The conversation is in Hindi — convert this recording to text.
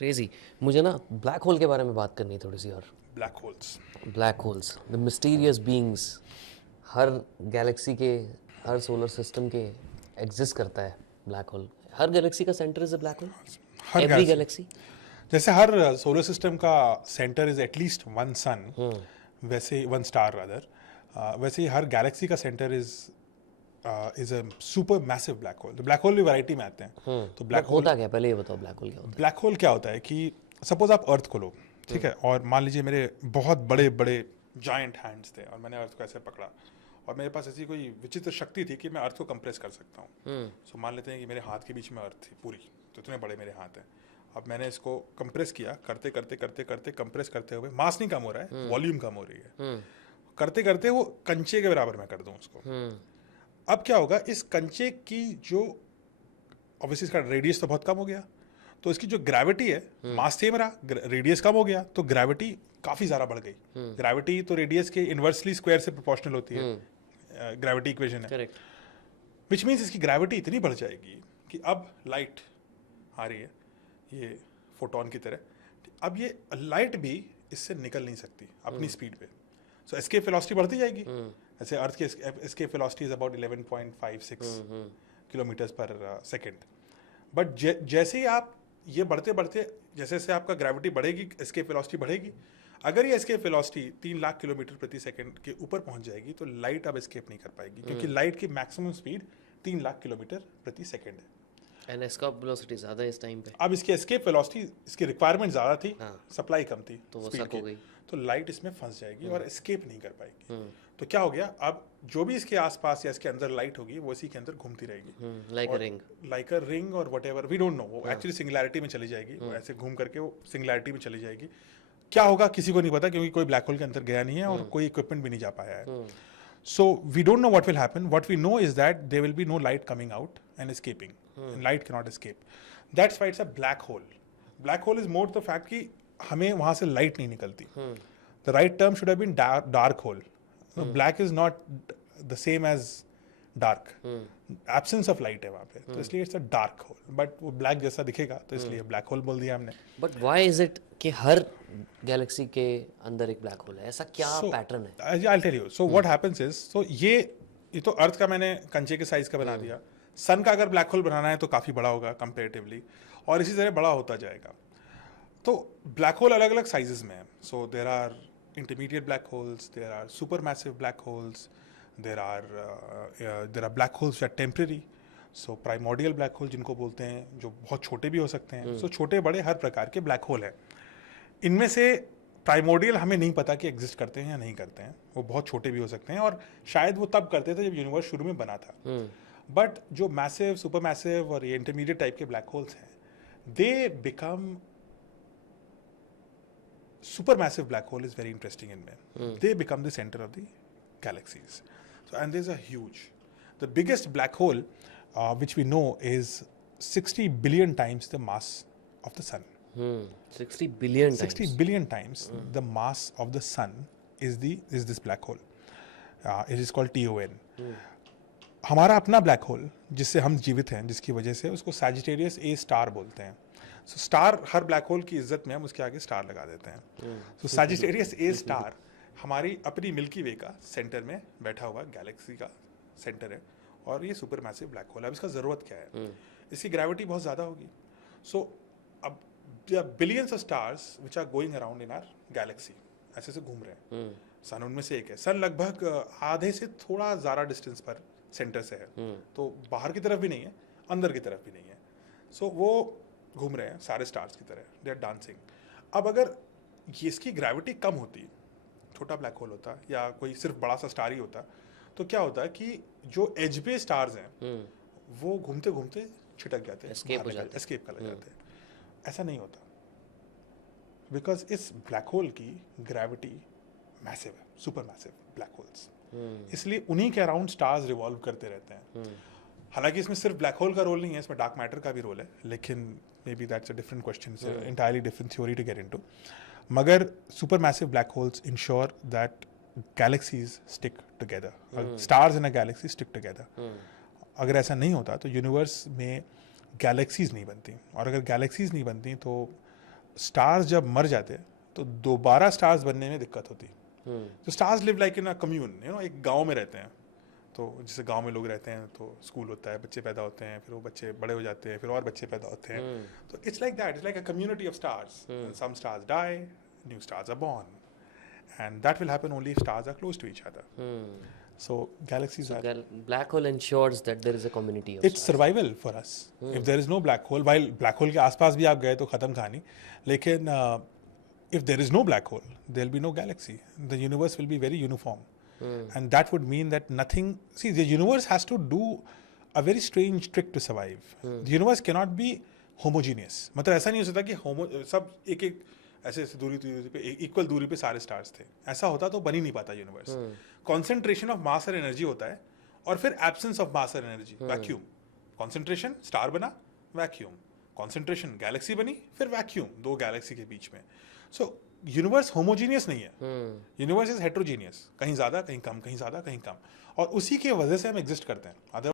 क्रेजी। मुझे ना ब्लैक होल के बारे में बात करनी है थोड़ी सी और। Black holes. Black holes, the mysterious beings, her Galaxy के, हर सोलर सिस्टम के एग्जिस्ट करता है ब्लैक होल। हर गैलेक्सी का centre is a black hole. Her every Galaxy, Galaxy. जैसे हर सोलर सिस्टम का सेंटर इज एटलीस्ट वन सन, वैसे वन स्टार रादर, वैसे ही हर गैलेक्सी का centre is a super massive black hole. तो ब्लैक होल भी वैरायटी में आते हैं। तो ब्लैक बट होल, होता क्या, पहले ये बताओ ब्लैक होल क्या होता ब्लैक होल क्या होता है कि सपोज आप अर्थ को लो, ठीक है, और मान लीजिए मेरे बहुत बड़े बड़े जायंट हैंड्स थे और मैंने अर्थ को ऐसे पकड़ा और मेरे पास ऐसी कोई विचित्र शक्ति थी कि मैं अर्थ को कंप्रेस कर सकता हूँ। सो मान लेते हैं कि मेरे हाथ के बीच में अर्थ थी पूरी, तो इतने बड़े मेरे हाथ हैं। अब मैंने इसको कंप्रेस किया, करते करते करते करते कंप्रेस करते हुए, मास नहीं कम हो रहा है, वॉल्यूम कम हो रही है, करते करते वो कंचे के बराबर मैं कर दूं उसको। अब क्या होगा, इस कंचे की जो ऑब्वियसली इसका रेडियस तो बहुत कम हो गया, तो इसकी जो ग्रेविटी है, मास सेम रहा, रेडियस कम हो गया, तो ग्रेविटी काफ़ी ज़्यादा बढ़ गई। ग्रेविटी तो रेडियस के इन्वर्सली स्क्वायर से प्रोपोर्शनल होती है, ग्रेविटी इक्वेशन है। करेक्ट। विच मीन्स इसकी ग्रेविटी इतनी बढ़ जाएगी कि अब लाइट आ रही है ये फोटोन की तरह, अब ये लाइट भी इससे निकल नहीं सकती अपनी स्पीड पे। सो एस्केप वेलोसिटी बढ़ती जाएगी। ऐसे अर्थ की escape velocity is about 11.56 kilometres पर सेकेंड। बट जैसे ही आप ये बढ़ते बढ़ते, जैसे जैसे आपका ग्रेविटी बढ़ेगी, एस्केप वेलोसिटी बढ़ेगी। अगर ये एस्केप वेलोसिटी 3 लाख किलोमीटर प्रति सेकंड के ऊपर पहुंच जाएगी तो लाइट अब एस्केप नहीं कर पाएगी, क्योंकि लाइट की मैक्सिमम स्पीड 3 लाख किलोमीटर प्रति सेकंड है। एंड एस्केप वेलोसिटी ज़्यादा है इस टाइम पे। अब इसकी एस्केप वेलोसिटी, इसकी रिक्वायरमेंट ज़्यादा थी, हाँ। सप्लाई कम थी, तो वो speed सक हो की, गई। तो लाइट इसमें फंस जाएगी और एस्केप नहीं कर पाएगी। तो क्या हो गया, अब जो भी इसके आसपास या इसके अंदर लाइट होगी वो इसी के अंदर घूमती रहेगी, like a ring. Like a ring और whatever, we don't know, वो एक्चुअली सिंगुलैरिटी में चली जाएगी, वो ऐसे घूम करके वो सिंगुलैरिटी में चली जाएगी। क्या होगा किसी को नहीं पता, क्योंकि कोई ब्लैक होल के अंदर गया नहीं है और कोई इक्विपमेंट भी नहीं जा पाया है। So we don't know what will happen. What we know is that there will be no light coming out and escaping. And light cannot escape. That's why it's a black hole. Black hole is more the fact कि हमें वहाँ से light नहीं निकलती. The right term should have been dark hole. So black is not the same as dark. Absence of light है वहाँ पे. तो इसलिए it's a dark hole. But वो black जैसा दिखेगा, तो इसलिए black hole बोल दिया हमने. बट व्हाई इज इट कि हर गैलेक्सी के अंदर एक ब्लैक होल है? ऐसा क्या पैटर्न है? I'll tell you. So what happens is, so ये तो अर्थ का मैंने कंचे के साइज का बना दिया। सन का अगर ब्लैक होल बनाना है तो काफ़ी बड़ा होगा कंपेरेटिवली, और इसी तरह बड़ा होता जाएगा। तो ब्लैक होल अलग अलग साइजेस में है। So there are intermediate black holes, there are super massive black holes, there are black holes are temporary. So primordial black hole जिनको बोलते हैं, जो बहुत छोटे भी हो सकते हैं। सो छोटे बड़े हर प्रकार के ब्लैक होल हैं। इनमें से प्राइमोर्डियल हमें नहीं पता कि एग्जिस्ट करते हैं या नहीं करते हैं, वो बहुत छोटे भी हो सकते हैं, और शायद वो तब करते थे जब यूनिवर्स शुरू में बना था। बट जो मैसिव, सुपर मैसिव और ये इंटरमीडिएट टाइप के ब्लैक होल्स हैं, they become supermassive black hole is very interesting in them. They become the center of the galaxies. So, and there's a huge, the biggest black hole which we know is 60 billion times the mass of the sun. 60 billion times. 60 billion times the mass of the sun is this black hole. It is called TON. हमारा अपना ब्लैक होल जिससे हम जीवित हैं, जिसकी वजह से उसको सैजिटेरियस ए स्टार बोलते हैं। सो स्टार, हर ब्लैक होल की इज्जत में हम उसके आगे स्टार लगा देते हैं। सो सैजिटेरियस ए स्टार हमारी अपनी मिल्की वे का सेंटर में बैठा हुआ गैलेक्सी का सेंटर है, और ये सुपर मैसिव ब्लैक होल है। अब इसका ज़रूरत क्या है? इसकी ग्रेविटी बहुत ज़्यादा होगी। सो अब billions of stars which are going around in our galaxy, ऐसे से घूम रहे हैं। सन उनमें से एक है। सन लगभग आधे से थोड़ा ज़्यादा डिस्टेंस पर सेंटर से है, तो बाहर की तरफ भी नहीं है, अंदर की तरफ भी नहीं है। सो वो घूम रहे हैं सारे स्टार्स की तरह, दे आर डांसिंग। अब अगर ये इसकी ग्रेविटी कम होती, छोटा ब्लैक होल होता या कोई सिर्फ बड़ा सा स्टार ही होता, तो क्या होता है कि जो एज पे स्टार्स हैं वो घूमते घूमते छिटक जाते हैं, एस्केप कर जाते हैं। ऐसा नहीं होता, बिकॉज इस ब्लैक होल की ग्रेविटी मैसिव है, सुपर मैसिव ब्लैक होल्स, इसलिए उन्हीं के अराउंड स्टार्स रिवॉल्व करते रहते हैं। हालांकि इसमें सिर्फ ब्लैक होल का रोल नहीं है, इसमें डार्क मैटर का भी रोल है, लेकिन maybe that's a different question, entirely different theory to get into. मगर super massive black holes ensure that galaxies stick together, stars in a galaxy stick together. अगर ऐसा नहीं होता तो यूनिवर्स में गैलेक्सीज नहीं बनती, और अगर गैलेक्सीज नहीं बनती तो स्टार्स जब मर जाते हैं तो दोबारा स्टार्स बनने में दिक्कत होती है। तो stars live like in a commune, you know, एक गांव में रहते हैं। तो जैसे गांव में लोग रहते हैं तो स्कूल होता है, बच्चे पैदा होते हैं, फिर वो बच्चे बड़े हो जाते हैं, फिर और बच्चे पैदा होते हैं। तो it's like that, it's like a community of stars. Some stars die, new stars are born, and that will happen only if stars are close to each other. So galaxies are, black hole ensures that there is a community of it's survival for us. If there is no black hole, while black hole के आसपास भी आप गए तो खत्म कहानी, लेकिन if there is no black hole, there will be no galaxy. The universe will be very uniform, and that would mean that nothing. See, the universe has to do a very strange trick to survive. The universe cannot be homogeneous. मतलब ऐसा नहीं हो सकता कि सब एक एक ऐसे ऐसे दूरी पे इक्वल दूरी पे सारे स्टार्स थे। ऐसा होता तो बन ही नहीं पाता यूनिवर्स। कॉन्सेंट्रेशन ऑफ मास और एनर्जी होता है, और फिर एब्सेंस ऑफ मास और एनर्जी, वैक्यूम। कॉन्सेंट्रेशन स्टार बना, वैक्यूम। कॉन्सेंट्रेशन गैलेक्सी बनी, फिर वैक्यूम, दो गैलेक्सी के बीच में। सो यूनिवर्स होमोजीनियस नहीं है, यूनिवर्स इज हेट्रोजीनियस, कहीं ज़्यादा कहीं कम, कहीं ज़्यादा कहीं कम, और उसी की वजह से हम एग्जिस्ट करते हैं।